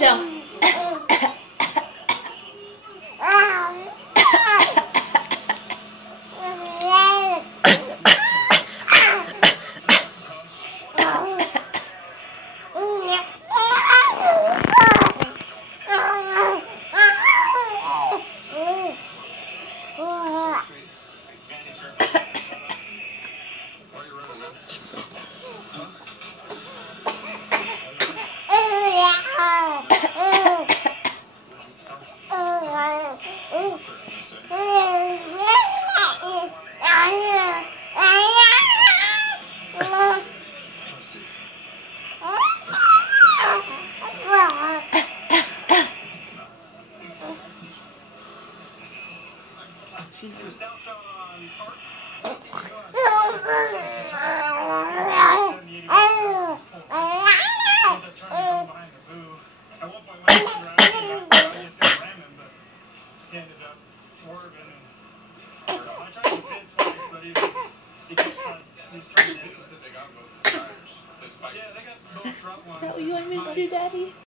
Michelle. He ended up swerving and I tried to pit twice, but he kept trying to zip. They got both his tires. Yeah, they got both front ones. Is that what you want me to do, Daddy?